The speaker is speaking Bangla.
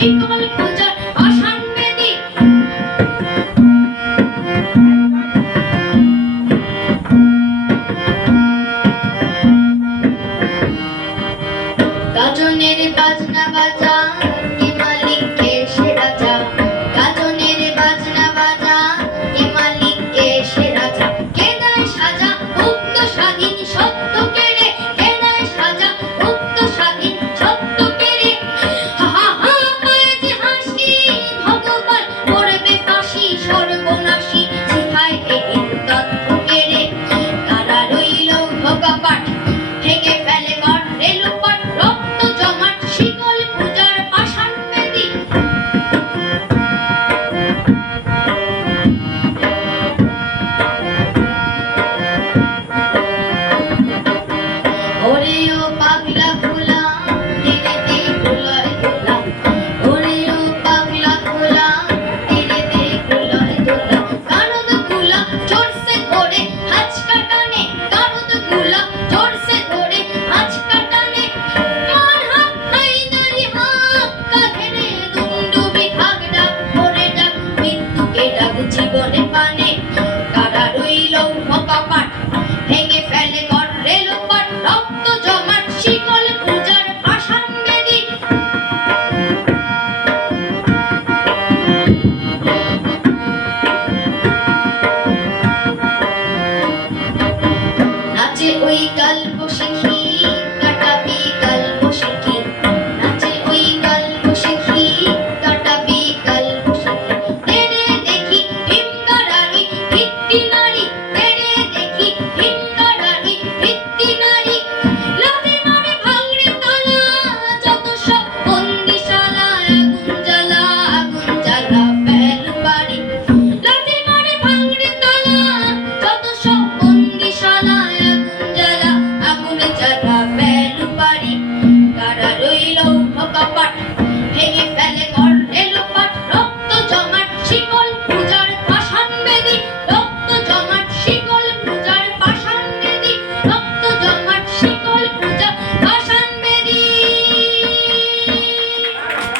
শিকল পূজার পাষাণ বেদী গাজনের বাজনা বাজা কে মালিককে সে রাজা গাজনের বাজনা বাজা কে মালিককে সে রাজা কে দেয় সাজা মুক্ত স্বাধীন সত্য কেড়ে কে দেয় সাজা মুক্ত স্বাধীন সত্য কেড়ে হা হা হা পায়ে যে হাসি ভগবান করবে ফাঁসি সর্বনাশী শিখায় এই তথ্য কেড়ে কারা রইল ভোগাপাট ভেঙে ফেলে ঘর রেলপাট রক্ত জমাট শিকল পূজার পাষাণ বেদী ওরে ও পাগলা ভোলা তেরেতে কুলয় দোলা ওরে ও পাগলা ভোলা তেরেতে কুলয় দোলা কারদ কুলা জোরসে ধরে হাঁচকা টানে কারদ কুলা জোরসে ধরে হাঁচকা টানে মার হাত হাইদারি হাত কাঁধেরে দুন্ডুবি ভাগ ডাক করে ডাক মৃত্যুকে ডাক জীবনে পানে কারা রইল ভোগাপাট ভেঙে ফেলে ঘর রেলপাট রক্ত জমাট শিকল পূজার পাষাণ বেদী নাচে ওই কালবৈশাখী কাটাবি কালবৈশাখী নাচে ওই কালবৈশাখী কাটাবি কালবৈশাখী তেরে দেখি ভিমকারারি ভিত্তি নারী তেরে দেখি ভিমকারারি ভিত্তি নারী লাথি মারে ভাঙড়ে তালা যত সব বন্দিশালা আগুন জ্বালা ফেল বাড়ি লাথি মারে ভাঙড়ে তালা যত সব বন্দিশালা আগুন জ্বালা ফেল বাড়ি কারা রইল ভোগাপাট